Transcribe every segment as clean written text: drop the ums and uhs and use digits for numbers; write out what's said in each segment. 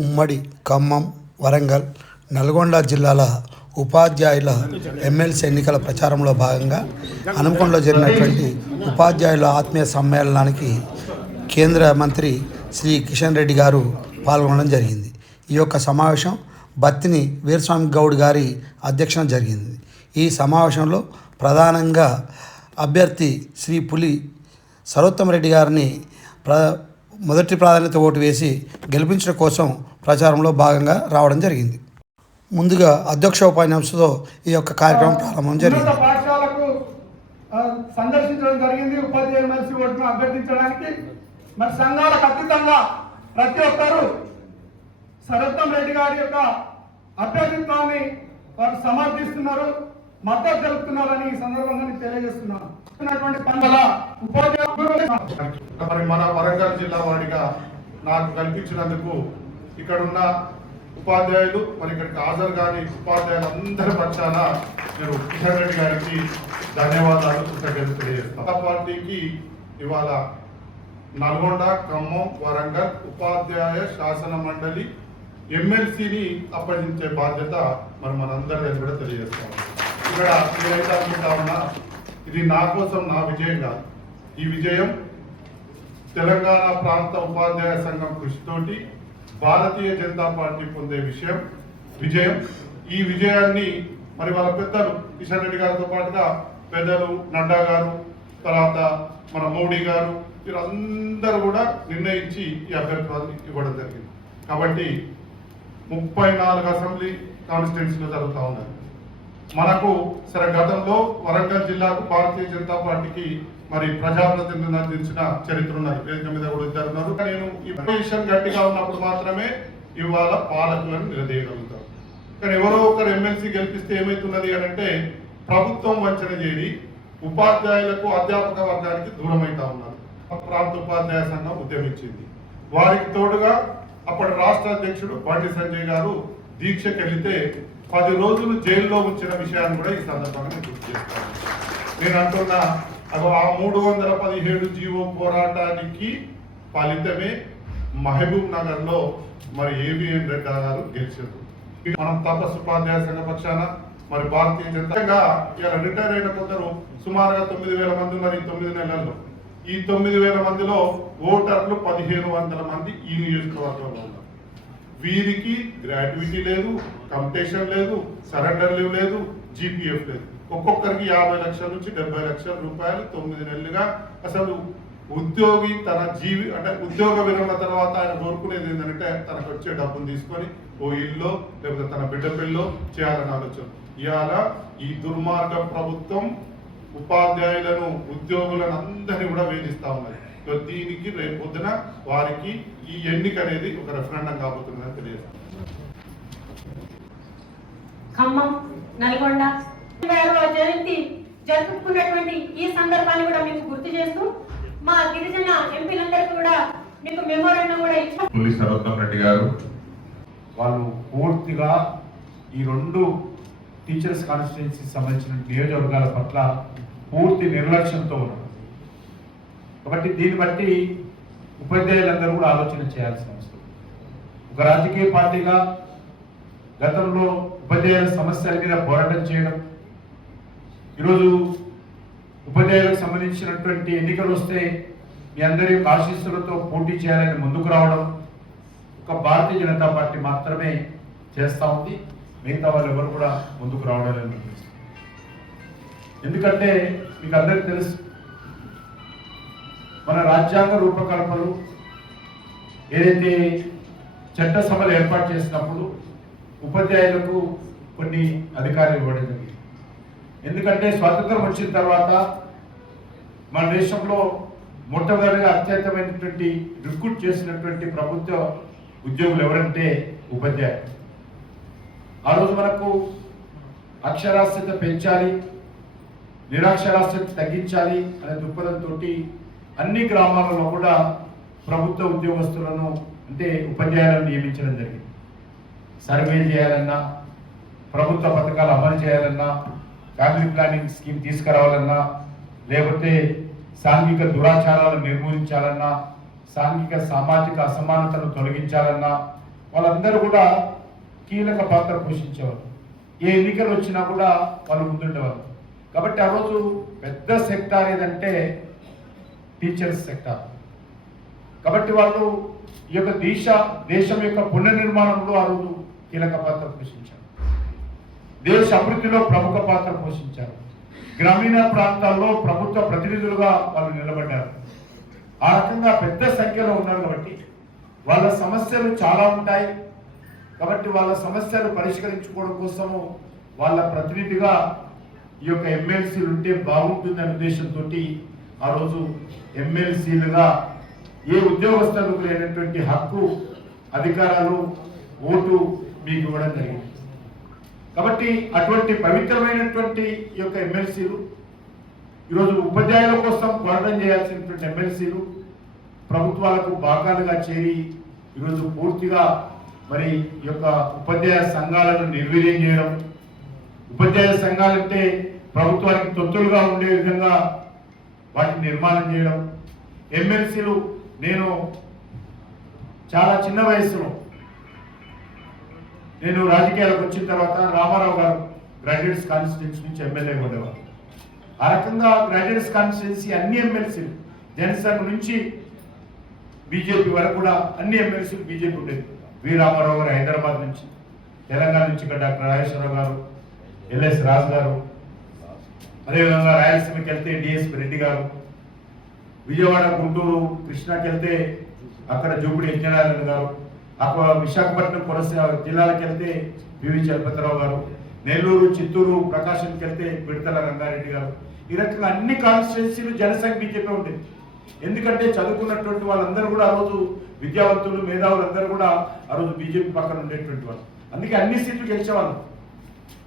ఉమ్మడి ఖమ్మం, వరంగల్, నల్గొండ జిల్లాల ఉపాధ్యాయుల ఎమ్మెల్సీ ఎన్నికల ప్రచారంలో భాగంగా హనుమకొండలో జరిగినటువంటి ఉపాధ్యాయుల ఆత్మీయ సమ్మేళనానికి కేంద్ర మంత్రి శ్రీ కిషన్ రెడ్డి గారు పాల్గొనడం జరిగింది. ఈ యొక్క సమావేశం బత్తిని వీరస్వామి గౌడ్ గారి అధ్యక్షన జరిగింది. ఈ సమావేశంలో ప్రధానంగా అభ్యర్థి శ్రీ పులి సరోత్తమ రెడ్డి గారిని మొదటి ప్రాధాన్యత ఓటు వేసి గెలిపించడం కోసం ప్రచారంలో భాగంగా రావడం జరిగింది. ముందుగా అధ్యక్ష ఉపన్యాసంతో ఈ యొక్క కార్యక్రమం ప్రారంభం జరిగింది. పాఠశాలకు సందర్శించడం జరిగింది. ఉపాధ్యాయ ఎమ్మెల్సీ ఓటును అభ్యర్థించడానికి మరి సంఘాలకు అతీతంగా ప్రతి ఒక్కరూ సరోత్తమ రెడ్డి గారి యొక్క అభ్యర్థిత్వాన్ని వారు సమర్థిస్తున్నారు, మద్దతు తెలుపుతున్నారని ఈ సందర్భంగా తెలియజేస్తున్నాను. మరి మన వరంగల్ జిల్లా వాడిగా నాకు కల్పించినందుకు ఇక్కడున్న ఉపాధ్యాయులు మరి ఇక్కడికి హాజరు కాని ఉపాధ్యాయులందరి పక్షాన నేను కిషన్ రెడ్డి గారికి ధన్యవాదాలు, కృతజ్ఞతలు తెలియజేస్తాను. పార్టీకి ఇవాళ నల్గొండ, ఖమ్మం, వరంగల్ ఉపాధ్యాయ శాసన మండలి ఎమ్మెల్సీని అప్పగించే బాధ్యత మరి మనందరి కూడా తెలియజేస్తాం. ఇక్కడ నేనైతే అనుకుంటా ఉన్నా, ఇది నా కోసం నా విజయం కాదు. ఈ విజయం తెలంగాణ ప్రాంత ఉపాధ్యాయ సంఘం కృషితోటి భారతీయ జనతా పార్టీ పొందే విజయం. ఈ విజయాన్ని మరి వాళ్ళ పెద్దలు కిషన్ రెడ్డి గారితో పాటుగా పెద్దలు నడ్డా గారు, తర్వాత మన మోడీ గారు, వీరందరూ కూడా నిర్ణయించి ఈ అభ్యర్థులను ఇవ్వడం జరిగింది. కాబట్టి 34 అసెంబ్లీ కాన్స్టిట్యున్సీలో జరుగుతూ ఉన్నది. మనకు సరే గతంలో వరంగల్ జిల్లాకు భారతీయ జనతా పార్టీకి మరి ప్రజాప్రతినిధులను అందించిన చరిత్ర ఉన్నది. వేదిక మీద కూడా జరుగుతున్నారు. నేను ఈ పొజిషన్ గట్టిగా ఉన్నప్పుడు మాత్రమే ఇవాళ పాలకులను నిలదీయగలుగుతారు. కానీ ఎవరో ఒకరు ఎమ్మెల్సీ గెలిపిస్తే ఏమైతున్నది అని అంటే ప్రభుత్వం వంచన చేరి ఉపాధ్యాయులకు అధ్యాపక వర్గానికి దూరం అవుతా ఉన్నారు. ప్రాంత ఉపాధ్యాయ సంఘం ఉద్యమించింది. వారికి తోడుగా అప్పటి రాష్ట్ర అధ్యక్షుడు బండి సంజయ్ గారు దీక్షకు వెళితే 10 రోజులు జైల్లో ఉంచిన విషయాన్ని కూడా ఈ సందర్భంగా నేను గుర్తు చేస్తాను. నేను అంటున్నా, ఆ 317 జీవో పోరాటానికి ఫలితమే మహబూబ్ నగర్ లో మరి ఏవిఎన్ రెడ్డి గారు గెలిచారు. మనం తపస్సు ఉపాధ్యాయ సంఘ పక్షాన మరి భారతీయ జనతా ఇలా రిటైర్ అయిన కొందరు సుమారుగా 9,000 మంది ఉన్నారు ఈ 9 నెలల్లో. ఈ 9,000 మందిలో ఓటర్లు 1,500 మంది ఈ నియోజకవర్గంలో ఉన్నారు. వీరికి గ్రాట్యుటీ లేదు, కంపిటీషన్ లేదు, సరెండర్ లీవ్ లేదు, జీపీఎఫ్ లేదు. ఒక్కొక్కరికి 50 లక్షల నుంచి 70 లక్షల రూపాయలు 9 నెలలుగా. అసలు ఉద్యోగి తన అంటే ఉద్యోగ విరమణ తర్వాత ఆయన కోరుకునేది ఏంటంటే తనకు వచ్చే డబ్బును తీసుకొని ఓ ఇల్లు లేకపోతే తన బిడ్డ పెళ్ళో చేయాలని ఆలోచన. ఇవాళ ఈ దుర్మార్గ ప్రభుత్వం ఉపాధ్యాయులను, ఉద్యోగులను అందరినీ కూడా వేధిస్తా ఉన్నది. దీనికి రేపు పొద్దున వారికి ఈ ఎన్నిక అనేది ఒక రెఫరెండం కాబోతుందని తెలియజేస్తాం. ఖమ్మం, నల్గొండ జయంతి జరుపుకున్నటువంటి ఈ సందర్భాన్ని కూడా మీకు గుర్తు చేస్తూ మా గిరిజన ఎంపీలందరికీ కూడా మీకు మెమోరాండం కూడా ఇచ్చారు. పులి సరోత్తమ రెడ్డి గారు వాళ్ళు పూర్తిగా ఈ 2 టీచర్స్ కాన్స్టిట్యున్సీ సంబంధించిన నియోజకవర్గాల పట్ల పూర్తి నిర్లక్ష్యంతో ఉన్నారు. కాబట్టి దీన్ని బట్టి ఉపాధ్యాయులందరూ కూడా ఆలోచన చేయాల్సిన అవసరం. ఒక రాజకీయ పార్టీగా గతంలో ఉపాధ్యాయుల సమస్యల మీద పోరాటం చేయడం, ఈరోజు ఉపాధ్యాయులకు సంబంధించినటువంటి ఎన్నికలు వస్తే మీ అందరి ఆశీస్సులతో పోటీ చేయాలని ముందుకు రావడం ఒక భారతీయ జనతా పార్టీ మాత్రమే చేస్తూ ఉంది. మిగతా వాళ్ళు ఎవరు కూడా ముందుకు రావడం లేదు. ఎందుకంటే మీకు అందరికీ తెలుసు, మన రాజ్యాంగ రూపకల్పనలు ఏదైతే చట్టసభలు ఏర్పాటు చేసినప్పుడు ఉపాధ్యాయులకు కొన్ని అధికారాలు ఇవ్వడం జరిగింది. ఎందుకంటే స్వాతంత్రం వచ్చిన తర్వాత మన దేశంలో మొట్టమొదటిగా అత్యంతమైనటువంటి రిక్రూట్ చేసినటువంటి ప్రభుత్వ ఉద్యోగులు ఎవరంటే ఉపాధ్యాయులు. ఆ రోజు మనకు అక్షరాస్యత పెంచాలి, నిరక్షరాస్యత తగ్గించాలి అనే దృక్పథంతో అన్ని గ్రామాలలో కూడా ప్రభుత్వ ఉద్యోగస్తులను అంటే ఉపాధ్యాయులను నియమించడం జరిగింది. సర్వేలు చేయాలన్నా, ప్రభుత్వ పథకాలు అమలు చేయాలన్నా, ఫ్యామిలీ ప్లానింగ్ స్కీమ్ తీసుకురావాలన్నా, లేకపోతే సాంఘిక దురాచారాలను నిర్మూలించాలన్నా, సాంఘిక సామాజిక అసమానతను తొలగించాలన్నా, వాళ్ళందరూ కూడా కీలక పాత్ర పోషించేవారు. ఏ ఎన్నికలు వచ్చినా కూడా వాళ్ళు ముందుండేవారు. కాబట్టి ఆ రోజు పెద్ద సెక్టార్ ఏదంటే టీచర్స్ సెక్టార్. కాబట్టి వాళ్ళు ఈ యొక్క దేశం యొక్క పునర్నిర్మాణంలో ఆ రోజు కీలక పాత్ర పోషించారు. దేశ అభివృద్ధిలో ప్రముఖ పాత్ర పోషించారు. గ్రామీణ ప్రాంతాల్లో ప్రభుత్వ ప్రతినిధులుగా వాళ్ళు నిలబడ్డారు. ఆ రకంగా పెద్ద సంఖ్యలో ఉన్నారు. కాబట్టి వాళ్ళ సమస్యలు చాలా ఉంటాయి. కాబట్టి వాళ్ళ సమస్యలు పరిష్కరించుకోవడం కోసము వాళ్ళ ప్రతినిధిగా ఈ యొక్క ఎమ్మెల్సీలు ఉంటే బాగుంటుందనే ఉద్దేశంతో ఆ రోజు ఎమ్మెల్సీలుగా ఏ ఉద్యోగస్తులకు లేనటువంటి హక్కు, అధికారాలు, ఓటు మీకు ఇవ్వడం జరిగింది. కాబట్టి అటువంటి పవిత్రమైనటువంటి ఈ యొక్క ఎమ్మెల్సీలు ఈరోజు ఉపాధ్యాయుల కోసం పోరాటం చేయాల్సినటువంటి ఎమ్మెల్సీలు ప్రభుత్వాలకు భాగాలుగా చేరి ఈరోజు పూర్తిగా మరి ఈ యొక్క ఉపాధ్యాయ సంఘాలను నిర్వీర్యం చేయడం, ఉపాధ్యాయ సంఘాలంటే ప్రభుత్వానికి తొత్తులుగా ఉండే విధంగా వాటిని నిర్మాణం చేయడం. ఎమ్మెల్సీలు నేను చాలా చిన్న వయసులో నేను రాజకీయాలకు వచ్చిన తర్వాత రామారావు గారు గ్రాడ్యుయేట్స్ కాన్స్టిట్యున్సీ నుంచి ఎమ్మెల్యేగా ఉండేవారు. ఆ రకంగా గ్రాడ్యుయేట్స్ కాన్స్టిట్యున్సీ అన్ని ఎమ్మెల్సీలు జనసేన నుంచి బీజేపీ వరకు కూడా అన్ని ఎమ్మెల్సీలు బీజేపీ ఉండేది. వి రామారావు గారు హైదరాబాద్ నుంచి, తెలంగాణ నుంచి ఇక్కడ డాక్టర్ రాజేశ్వరరావు గారు, ఎల్ఎస్ రాజు గారు, అదేవిధంగా రాయలసీమకి వెళ్తే డిఎస్పి రెడ్డి గారు, విజయవాడ, గుంటూరు, కృష్ణాకి వెళ్తే అక్కడ జూపిడి యజ్ఞనారాయణ గారు, అక్కడ విశాఖపట్నం, కొనసాగ జిల్లాలకు వెళ్తే పివి చలపతిరావు గారు, నెల్లూరు, చిత్తూరు, ప్రకాశంకి వెళ్తే పిడతల రంగారెడ్డి గారు. ఈ రకంగా అన్ని కాన్స్టిట్యున్సీలు జనసంఘ బీజేపీ ఉండేది. ఎందుకంటే చదువుకున్నటువంటి వాళ్ళందరూ కూడా ఆ రోజు విద్యావంతులు, మేధావులు అందరూ కూడా ఆ రోజు బీజేపీ పక్కన ఉండేటువంటి వాళ్ళు. అందుకే అన్ని సీట్లు గెలిచేవాళ్ళు.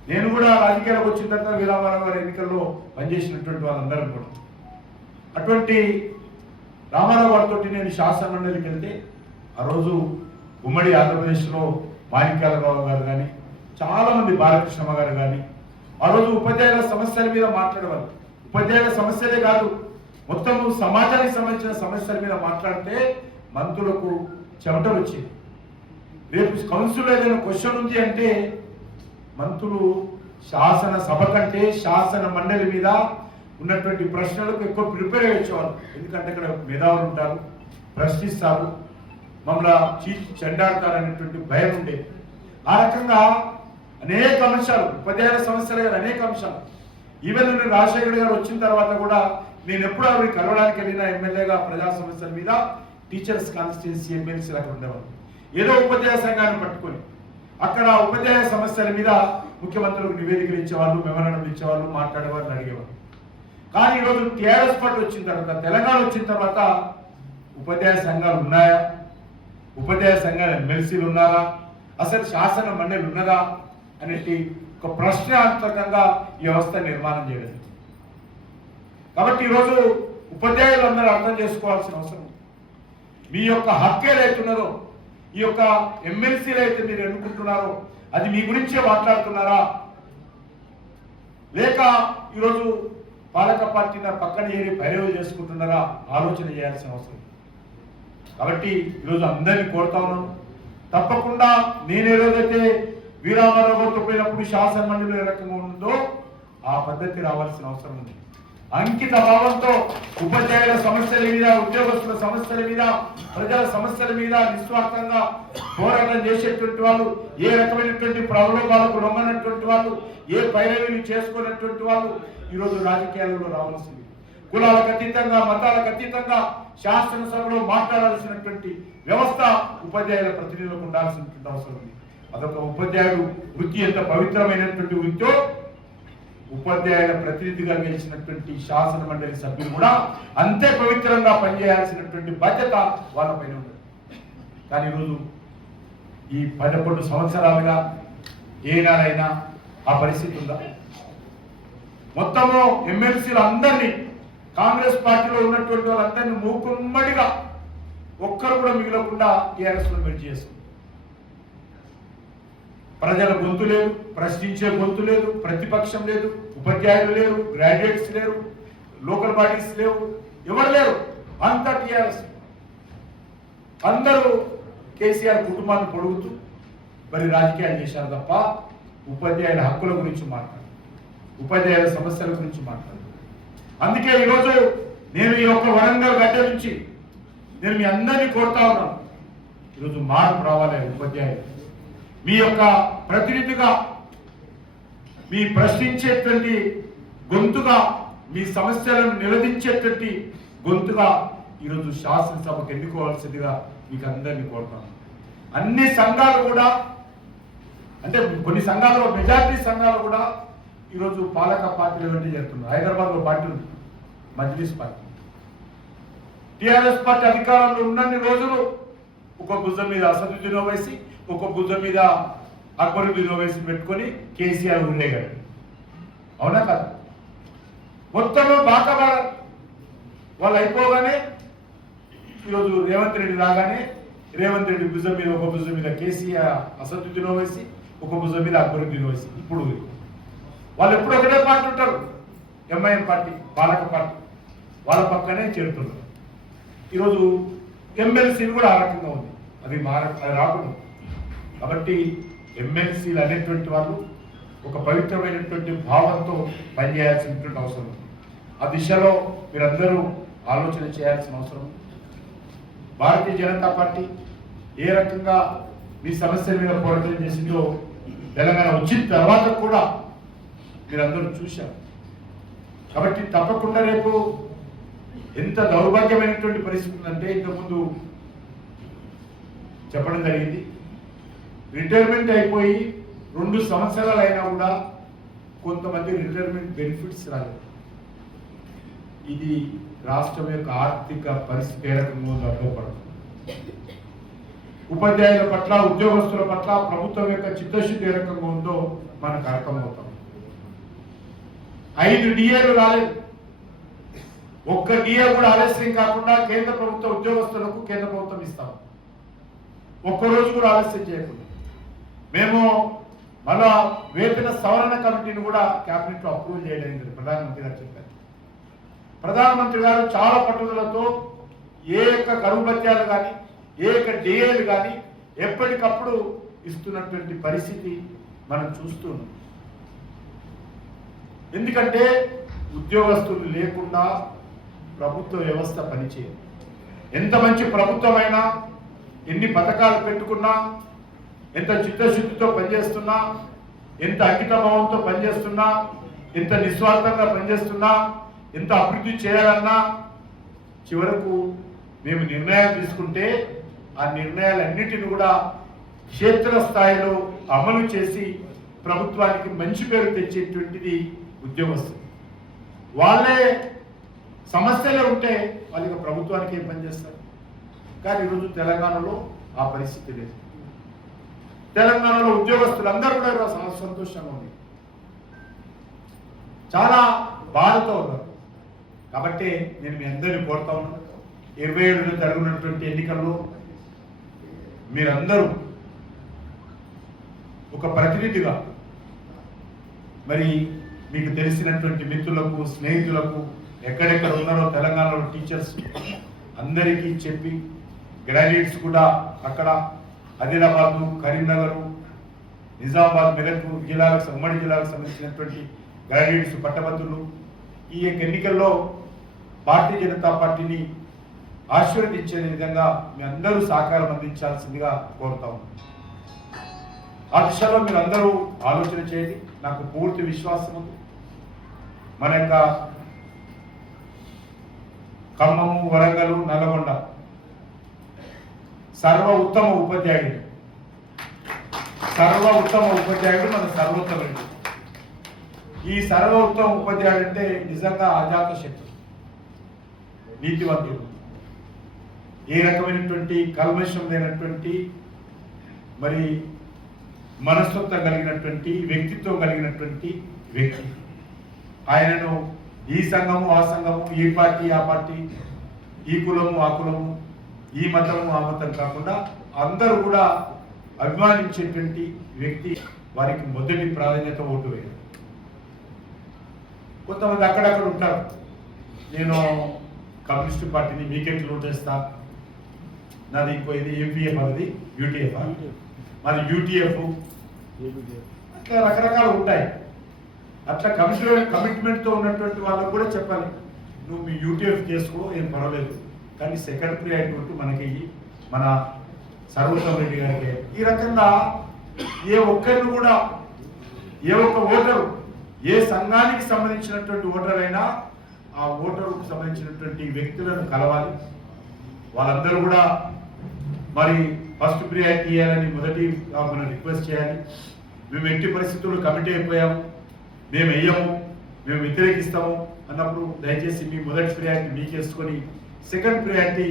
నేను కూడా రాజకీయాలకు వచ్చిన తర్వాత వీరామారావు గారి ఎన్నికల్లో పనిచేసినటువంటి వాళ్ళందరూ కూడా. అటువంటి రామారావు గారితో నేను శాసన మండలికి వెళ్తే ఆ రోజు ఉమ్మడి ఆంధ్రప్రదేశ్లో మాణిక్యాలరావు గారు కానీ, చాలా మంది బాలకృష్ణమ్మ గారు కానీ ఆ రోజు ఉపాధ్యాయుల సమస్యల మీద మాట్లాడేవారు. ఉపాధ్యాయుల సమస్యలే కాదు, మొత్తం సమాజానికి సంబంధించిన సమస్యల మీద మాట్లాడితే మంత్రులకు చెమటలు వచ్చేది. రేపు కౌన్సిల్లో ఏదైనా క్వశ్చన్ ఉంది అంటే మంత్రులు శాసన సభ కంటే శాసన మండలి మీద ఉన్నటువంటి ప్రశ్నలకు ఎక్కువ ప్రిపేర్ అయ్యి వచ్చేవారు. ఎందుకంటే అక్కడ మేధావులు ఉంటారు, ప్రశ్నిస్తారు, మమ్మల్ని చీల్చి చెండాడతారు అనేటువంటి భయం ఉండేది. ఆ రకంగా అనేక అంశాలు, ఉపాధ్యాయుల సమస్యలు గారు అనేక అంశాలు. ఈవెన్ నేను రాజశేఖర్ గారు వచ్చిన తర్వాత కూడా నేను ఎప్పుడు ఆవిడ కలవడానికి వెళ్ళిన ఎమ్మెల్యేగా ప్రజా సమస్యల మీద టీచర్స్ కాన్స్టిట్యున్సీ ఎమ్మెల్సీలు అక్కడ ఉండేవారు. ఏదో ఉపాధ్యాయ సంఘాన్ని పట్టుకొని అక్కడ ఉపాధ్యాయ సమస్యల మీద ముఖ్యమంత్రులకు నివేదికలు ఇచ్చేవాళ్ళు, మెమరాండం ఇచ్చేవాళ్ళు, మాట్లాడేవాళ్ళు, అడిగేవాళ్ళు. కానీ ఈరోజు టీఆర్ఎస్ పార్టీ వచ్చిన తర్వాత, తెలంగాణ వచ్చిన తర్వాత ఉపాధ్యాయ సంఘాలు ఉన్నాయా, ఉపాధ్యాయ సంఘాలు ఎమ్మెల్సీలు ఉన్నారా, అసలు శాసన మండలి ఉన్నదా అనేది ఒక ప్రశ్నార్థకంగా ఈ వ్యవస్థ నిర్మాణం చేయడం. కాబట్టి ఈరోజు ఉపాధ్యాయులు అందరూ అర్థం చేసుకోవాల్సిన అవసరం. మీ యొక్క హక్కు ఏదైతున్నదో, ఈ యొక్క ఎమ్మెల్సీలు అయితే మీరు ఎన్నుకుంటున్నారో అది మీ గురించే మాట్లాడుతున్నారా, లేక ఈరోజు పాలక పార్టీని పక్కన ఏరి పైరవ చేసుకుంటున్నారా ఆలోచన చేయాల్సిన అవసరం. కాబట్టి ఈరోజు అందరినీ కోరుతా ఉన్నాను, తప్పకుండా నేను ఏదైతే వీరామారావు గారితో పోయినప్పుడు శాసన మండలి ఏ రకంగా ఉందో ఆ పద్ధతి రావాల్సిన అవసరం ఉంది. అంకిత భావంతో ఉపాధ్యాయుల సమస్యల మీద, ఉద్యోగస్తుల సమస్యల మీద, ప్రజల సమస్యల మీద నిస్వార్థంగా పోరాటం చేసేటువంటి వాళ్ళు, ఏ రకమైనటువంటి ప్రలోభాలకు లొంగనటువంటి వాళ్ళు, ఏ పైరవీలు చేసుకున్నటువంటి వాళ్ళు ఈరోజు రాజకీయాలలో రావాల్సింది. కులాలకు అతీతంగా, మతాలకు అతీతంగా శాసనసభలో మాట్లాడాల్సినటువంటి వ్యవస్థ ఉపాధ్యాయుల ప్రతినిధులకు ఉండాల్సినటువంటి అవసరం ఉంది. అదొక ఉపాధ్యాయుడు వృత్తి ఎంత పవిత్రమైనటువంటి వృత్తో ఉపాధ్యాయుల ప్రతినిధిగా గెలిచినటువంటి శాసన మండలి సభ్యులు కూడా అంతే పవిత్రంగా పనిచేయాల్సినటువంటి బాధ్యత వాళ్ళపైన ఉంది. కానీ ఈరోజు ఈ 11 సంవత్సరాలుగా ఏనాడైనా ఆ పరిస్థితి ఉందా? మొత్తము ఎమ్మెల్సీలు అందరినీ, కాంగ్రెస్ పార్టీలో ఉన్నటువంటి వాళ్ళందరినీ మూకుమ్మడిగా ఒక్కరు కూడా మిగలకుండా టీఆర్ఎస్ లో మెర్జ్ చేస్తుంది. ప్రజల గొంతు లేదు, ప్రశ్నించే గొంతు లేదు, ప్రతిపక్షం లేదు, ఉపాధ్యాయులు లేరు, గ్రాడ్యుయేట్స్ లేరు, లోకల్ బాడీస్ లేవు, ఎవరు లేరు. అంతా టీఆర్ఎస్. అందరూ కేసీఆర్ కుటుంబాన్ని పొడుగుతూ మరి రాజకీయాలు చేశారు తప్ప ఉపాధ్యాయుల హక్కుల గురించి మాట్లాడు, ఉపాధ్యాయుల సమస్యల గురించి మాట్లాడు. అందుకే ఈరోజు నేను ఈ యొక్క వరంగల్ గడ్డ నుంచి నేను మీ అందరినీ కోరుతా ఉన్నాను, ఈరోజు మార్పు రావాలి. ఉపాధ్యాయులు మీ యొక్క ప్రతినిధిగా, మీ ప్రశ్నించేటువంటి గొంతుగా, మీ సమస్యలను నిలదించేటువంటి గొంతుగా ఈరోజు శాసనసభకు ఎన్నుకోవాల్సిందిగా మీకు అందరినీ కోరుతాను. అన్ని సంఘాలు కూడా, అంటే కొన్ని సంఘాలు, మెజార్టీ సంఘాలు కూడా ఈరోజు పాలక పార్టీలు వెంట చేరుతున్నారు. హైదరాబాద్లో పార్టీ ఉంది, మజ్లిస్ పార్టీ. టిఆర్ఎస్ పార్టీ అధికారంలో ఉన్నన్ని రోజులు ఒక భుజం మీద అసదుద్దీన్ ఓవైసీ, ఒక భుజం మీద అక్బరుద్దీన్ ఓవైసీ పెట్టుకొని కేసీఆర్ ఉండేగాడు. అవునా కాదు? మొత్తము బాకబాడారు. వాళ్ళు అయిపోగానే ఈరోజు రేవంత్ రెడ్డి రాగానే రేవంత్ రెడ్డి భుజం మీద, ఒక భుజం మీద కేసీఆర్ అసదుద్దీన్ ఓవైసీ, ఒక భుజం మీద అక్బరుద్దీన్ ఓవైసీ. ఇప్పుడు వాళ్ళు ఎప్పుడు ఒకటే పార్టీ ఉంటారు, ఎంఐఎం పార్టీ, పాలక పార్టీ, వాళ్ళ పక్కనే చేరుతున్నారు. ఈరోజు ఎమ్మెల్సీలు కూడా ఆ రకంగా ఉంది, అది రాకుండా. కాబట్టి ఎమ్మెల్సీలు అనేటువంటి వాళ్ళు ఒక పవిత్రమైనటువంటి భావంతో పనిచేయాల్సినటువంటి అవసరం ఉంది. ఆ దిశలో మీరందరూ ఆలోచన చేయాల్సిన అవసరం. భారతీయ జనతా పార్టీ ఏ రకంగా మీ సమస్యల మీద పోరాటం చేసిందో తెలంగాణ వచ్చిన తర్వాత కూడా మీరందరూ చూశారు. కాబట్టి తప్పకుండా రేపు ఎంత దౌర్భాగ్యమైనటువంటి పరిస్థితి ఉందంటే, ఇంతకుముందు చెప్పడం జరిగింది, రిటైర్మెంట్ అయిపోయి 2 సంవత్సరాలు అయినా కూడా కొంతమంది రిటైర్మెంట్ బెనిఫిట్స్ రాలేదు. ఇది రాష్ట్రం యొక్క ఆర్థిక పరిస్థితి ఏ రకంగా అర్థపడుతుంది. ఉపాధ్యాయుల పట్ల, ఉద్యోగస్తుల పట్ల ప్రభుత్వం యొక్క చిత్తశుద్ధి ఏ రకంగా ఉందో మనకు అర్థమవుతాం. 5 డిఏలు రాలేదు. ఒక్క డిఏ కూడా ఆలస్యం కాకుండా కేంద్ర ప్రభుత్వ ఉద్యోగస్తులకు కేంద్ర ప్రభుత్వం ఇస్తాం. ఒక్కరోజు కూడా ఆలస్యం చేయకుండా. మేము మన వేతన సవరణ కమిటీని కూడా క్యాబినెట్ లో అప్రూవ్ చేయలేదు. ప్రధానమంత్రి గారు చెప్పారు. ప్రధానమంత్రి గారు చాలా పట్టుదలతో ఏ యొక్క కరువు భత్యాలు కానీ, ఏ యొక్క డిఏలు కానీ ఎప్పటికప్పుడు ఇస్తున్నటువంటి పరిస్థితి మనం చూస్తున్నాం. ఎందుకంటే ఉద్యోగస్తులు లేకుండా ప్రభుత్వ వ్యవస్థ పనిచేయదు. ఎంత మంచి ప్రభుత్వమైనా, ఎన్ని పథకాలు పెట్టుకున్నా, ఎంత చిత్తశుద్ధితో పనిచేస్తున్నా, ఎంత అంకితభావంతో పనిచేస్తున్నా, ఎంత నిస్వార్థంగా పనిచేస్తున్నా, ఎంత అభివృద్ధి చేయాలన్నా, చివరకు మేము నిర్ణయాలు తీసుకుంటే ఆ నిర్ణయాలన్నిటిని కూడా క్షేత్రస్థాయిలో అమలు చేసి ప్రభుత్వానికి మంచి పేరు తెచ్చేటువంటిది ఉద్యోగస్తులు. వాళ్ళే సమస్యలే ఉంటే వాళ్ళకి ప్రభుత్వానికి ఏం పనిచేస్తారు. కానీ ఈరోజు తెలంగాణలో ఆ పరిస్థితి లేదు. తెలంగాణలో ఉద్యోగస్తులందరూ కూడా సంతోషంగా ఉంది, చాలా బాధతో ఉన్నారు. కాబట్టి నేను మీ అందరినీ కోరుతా ఉన్నాను, 27 జరుగుతున్నటువంటి ఎన్నికల్లో మీరందరూ ఒక ప్రతినిధిగా, మరి మీకు తెలిసినటువంటి మిత్రులకు, స్నేహితులకు, ఎక్కడెక్కడ ఉన్నారో తెలంగాణలో టీచర్స్ అందరికీ చెప్పి, గ్రాడ్యుయేట్స్ కూడా అక్కడ ఆదిలాబాదు, కరీంనగర్, నిజామాబాద్, మెదక్ జిల్లాలకు, ఉమ్మడి జిల్లాలకు సంబంధించినటువంటి గ్రాడ్యుయేట్స్, పట్టభద్రులు ఈ యొక్క ఎన్నికల్లో భారతీయ జనతా పార్టీని ఆశీర్వదించే విధంగా మీ అందరూ సహకారం అందించాల్సిందిగా కోరుతా ఉన్నాను. ఆ దిశలో మీరు అందరూ ఆలోచన చేయండి. నాకు పూర్తి విశ్వాసం ఉంది. మన యొక్క ఖమ్మము, వరంగల్, నల్గొండ సర్వ ఉత్తమ ఉపాధ్యాయుడు మన సర్వోత్తముడు. ఈ సర్వ ఉత్తమ ఉపాధ్యాయుడు అంటే నిజంగా అజాత శక్తి, నీతివంతుడు, ఏ రకమైనటువంటి కల్మషం లేనటువంటి, మరి మనస్తత్వం కలిగినటువంటి, వ్యక్తిత్వం కలిగినటువంటి వ్యక్తి. ఆయనను ఈ సంఘము, ఆ సంఘము, ఈ పార్టీ, ఆ పార్టీ, ఈ కులము, ఆ కులము, ఈ మతము, ఆ మతం కాకుండా అందరూ కూడా అభిమానించేటువంటి వ్యక్తి. వారికి మొదటి ప్రాధాన్యత ఓటు వేయాలి. కొంతమంది అక్కడక్కడ ఉంటారు, నేను కమ్యూనిస్టు పార్టీని మీకెట్లు ఓటేస్తా, నాది ఇది ఎంపీఎఫ్ అనేది యూటీఎఫ్ మరి యూటీఎఫ్ అట్లా రకరకాలు ఉంటాయి. అట్లా కమిట్మెంట్తో ఉన్నటువంటి వాళ్ళకు కూడా చెప్పాలి, నువ్వు మీ యూటీఎఫ్ చేసుకో ఏం పర్వాలేదు, కానీ సెకండ్ ప్రియారిటీ మనకి మన సర్వోత్తమ్ రెడ్డి గారికి. ఈ రకంగా ఏ ఒక్కరిని కూడా ఏ ఒక్క ఓటరు ఏ సంఘానికి సంబంధించినటువంటి ఓటర్ అయినా ఆ ఓటరుకు సంబంధించినటువంటి వ్యక్తులను కలవాలి. వాళ్ళందరూ కూడా మరి ఫస్ట్ ప్రియారిటీ ఇవ్వాలని మొదటి మనం రిక్వెస్ట్ చేయాలి. మేము ఎట్టి పరిస్థితుల్లో కమిటీ అయిపోయాము, మేము వెయ్యము, మేము వ్యతిరేకిస్తాము అన్నప్పుడు దయచేసి మీ మొదటి ప్రియారిటీ మీకు వేసుకొని సెకండ్ ప్రియారిటీ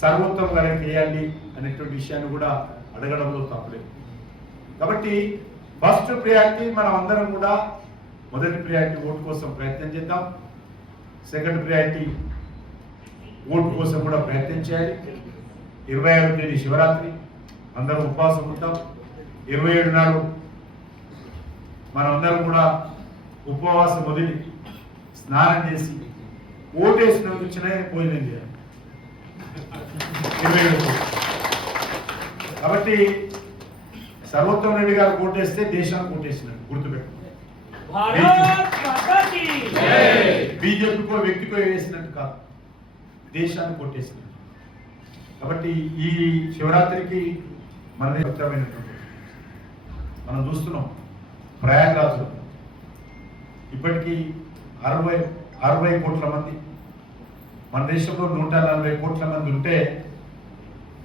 సర్వోత్తమ్ గారికి వేయాలి అనేటువంటి విషయాన్ని కూడా అడగడంలో తప్పలేదు. కాబట్టి ఫస్ట్ ప్రియారిటీ మనం అందరం కూడా మొదటి ప్రియారిటీ ఓటు కోసం ప్రయత్నం చేద్దాం, సెకండ్ ప్రియారిటీ ఓటు కోసం కూడా ప్రయత్నం చేయాలి. 26వ తేదీ శివరాత్రి, అందరం ఉపవాసం ఉంటాం. 27 నాడు మనమందరం కూడా ఉపవాసం వదిలి స్నానం చేసి ఓటేసినందుకు చిన్న భోజనం చేయాలి 27. కాబట్టి సర్వోత్తమ్ రెడ్డి గారు ఓటేస్తే దేశానికి ఓటేసినట్టు గుర్తుపెట్టు. బీజేపీకో వ్యక్తికో వేసినట్టు కాదు, దేశానికి కొట్టేసినట్టు. కాబట్టి ఈ శివరాత్రికి మనది పవిత్రమైనటువంటి మనం చూస్తున్నాం. ప్రయాగ్రాజ్లో ఇప్పటికీ 60 కోట్ల మంది, మన దేశంలో 140 కోట్ల మంది ఉంటే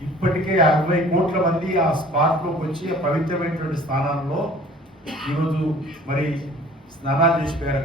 ఇప్పటికే 60 కోట్ల మంది ఆ స్పాట్లోకి వచ్చి ఆ పవిత్రమైనటువంటి స్థానాల్లో ఈరోజు మరి స్నానాలు చేసిపోయారు.